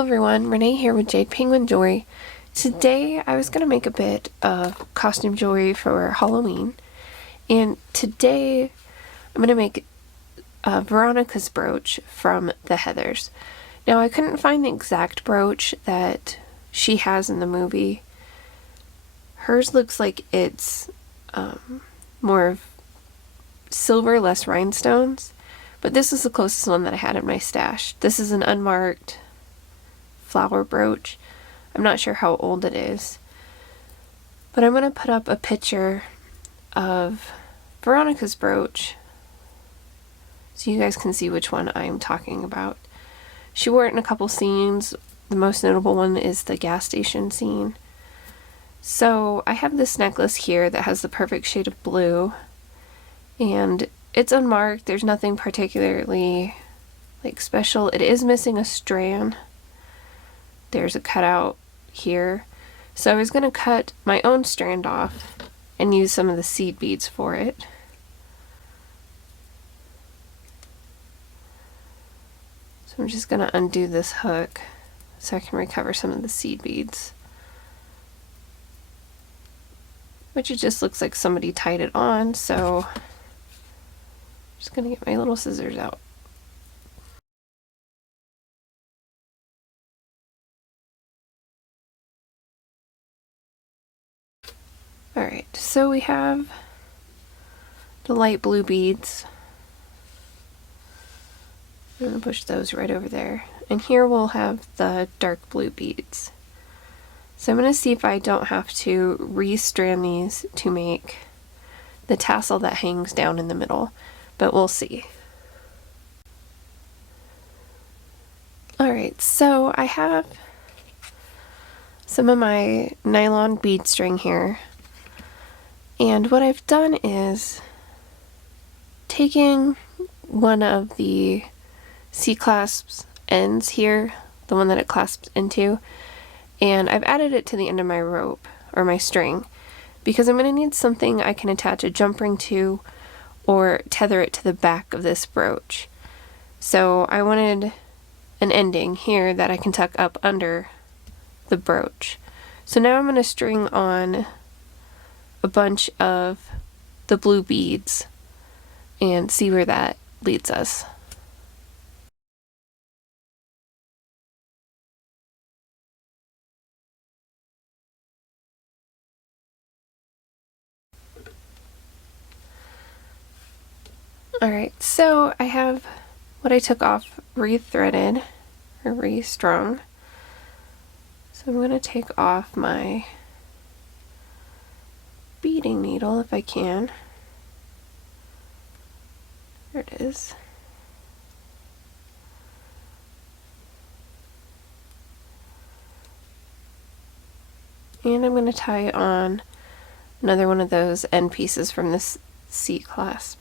Hello everyone, Renee here with Jade Penguin Jewelry. Today I was going to make a bit of costume jewelry for Halloween, and today I'm going to make Veronica's brooch from the Heathers. Now I couldn't find the exact brooch that she has in the movie. Hers looks like it's more of silver, less rhinestones, but this is the closest one that I had in my stash. This is an unmarked flower brooch. I'm not sure how old it is, but I'm going to put up a picture of Veronica's brooch so you guys can see which one I'm talking about. She wore it in a couple scenes. The most notable one is the gas station scene. So I have this necklace here that has the perfect shade of blue, and it's unmarked. There's nothing particularly special. It is missing a strand. There's a cutout here. So I was going to cut my own strand off and use some of the seed beads for it. So I'm just going to undo this hook so I can recover some of the seed beads. Which it just looks like somebody tied it on, so I'm just going to get my little scissors out. Alright, so we have the light blue beads. I'm going to push those right over there. And here we'll have the dark blue beads. So I'm going to see if I don't have to restrand these to make the tassel that hangs down in the middle, but we'll see. Alright, so I have some of my nylon bead string here. And what I've done is taking one of the C-clasps ends here, the one that it clasps into, and I've added it to the end of my rope, or my string, because I'm going to need something I can attach a jump ring to or tether it to the back of this brooch. So I wanted an ending here that I can tuck up under the brooch. So now I'm going to string on a bunch of the blue beads and see where that leads us. Alright, so I have what I took off re-threaded or re-strung. So I'm going to take off my beading needle if I can. There it is. And I'm going to tie on another one of those end pieces from this C-clasp.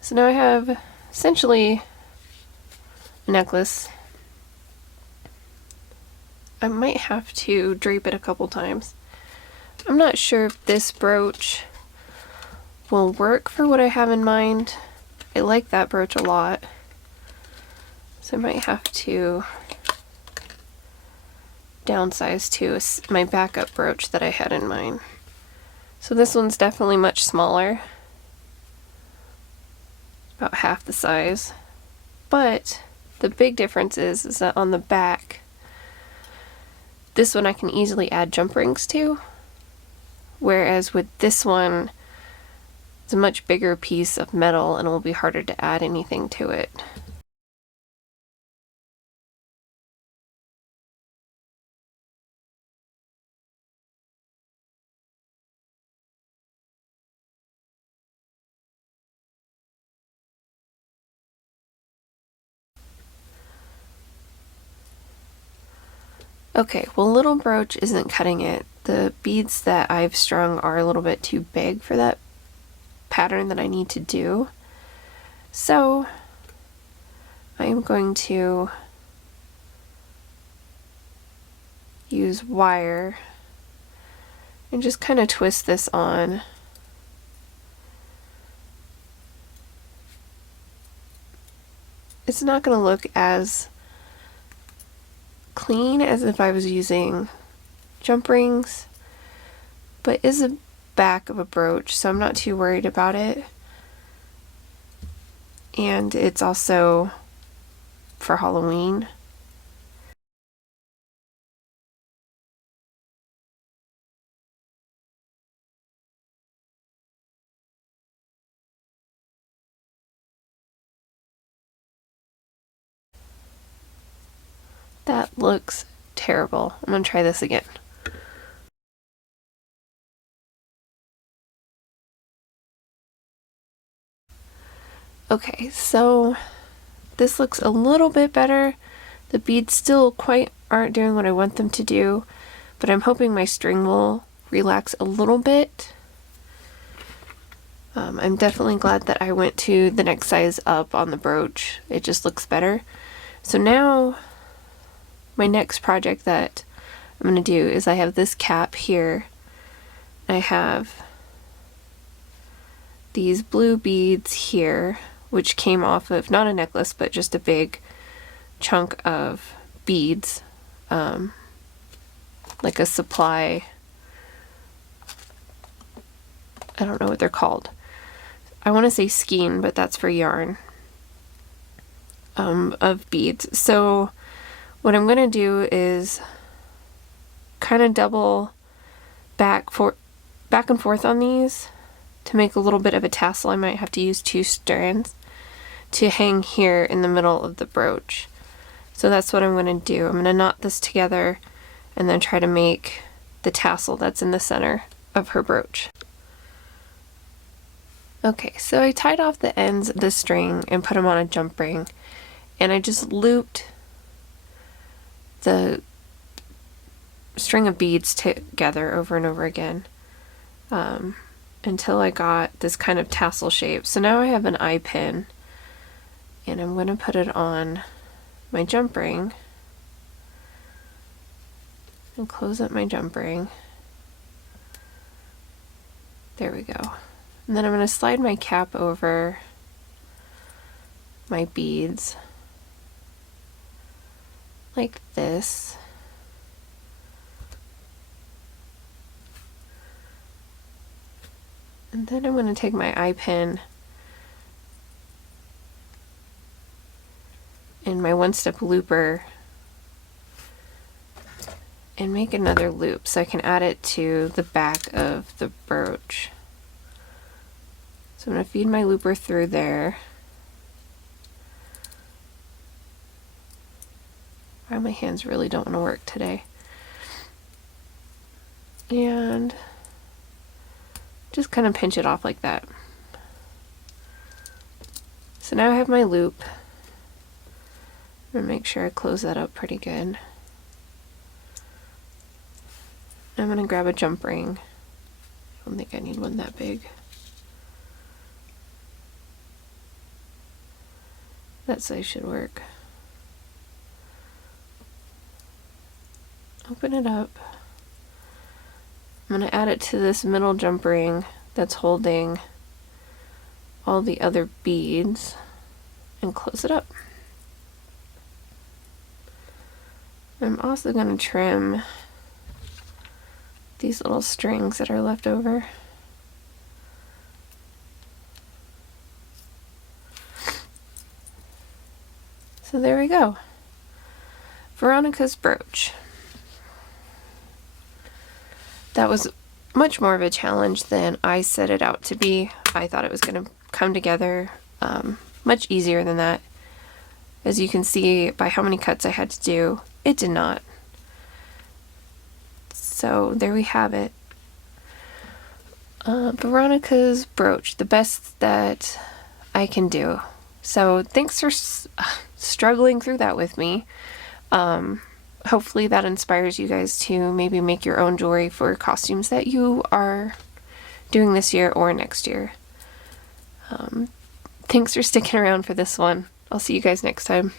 So now I have essentially a necklace. I might have to drape it a couple times. I'm not sure if this brooch will work for what I have in mind. I like that brooch a lot, so I might have to downsize to my backup brooch that I had in mind. So this one's definitely much smaller, about half the size, but the big difference is that on the back, this one I can easily add jump rings to, whereas with this one, it's a much bigger piece of metal and it will be harder to add anything to it. Okay, well, little brooch isn't cutting it. The beads that I've strung are a little bit too big for that pattern that I need to do. So I am going to use wire and just kind of twist this on. It's not going to look as clean as if I was using jump rings, but is a back of a brooch, so I'm not too worried about it. And it's also for Halloween. That looks terrible. I'm gonna try this again. Okay, so this looks a little bit better. The beads still quite aren't doing what I want them to do, but I'm hoping my string will relax a little bit. I'm definitely glad that I went to the next size up on the brooch. It just looks better. So now my next project that I'm going to do is I have this cap here. I have these blue beads here, which came off of not a necklace, but just a big chunk of beads, like a supply. I don't know what they're called. I want to say skein, but that's for yarn, of beads. So what I'm going to do is kind of double back and forth on these to make a little bit of a tassel. I might have to use 2 strands to hang here in the middle of the brooch. So that's what I'm going to do. I'm going to knot this together and then try to make the tassel that's in the center of her brooch. Okay, so I tied off the ends of the string and put them on a jump ring, and I just looped the string of beads together over and over again until I got this kind of tassel shape. So now I have an eye pin, and I'm going to put it on my jump ring and close up my jump ring. There we go. And then I'm going to slide my cap over my beads like this. And then I'm going to take my eye pin and my one-step looper and make another loop so I can add it to the back of the brooch. So I'm going to feed my looper through there. Wow, my hands really don't want to work today. And just kind of pinch it off like that. So now I have my loop. I'm going to make sure I close that up pretty good. I'm going to grab a jump ring. I don't think I need one that big. That size should work. Open it up. I'm going to add it to this middle jump ring that's holding all the other beads and close it up. I'm also going to trim these little strings that are left over. So there we go. Veronica's brooch. That was much more of a challenge than I set it out to be. I thought it was going to come together much easier than that. As you can see by how many cuts I had to do, it did not. So there we have it. Veronica's brooch, the best that I can do. So thanks for struggling through that with me. Hopefully that inspires you guys to maybe make your own jewelry for costumes that you are doing this year or next year. Thanks for sticking around for this one. I'll see you guys next time.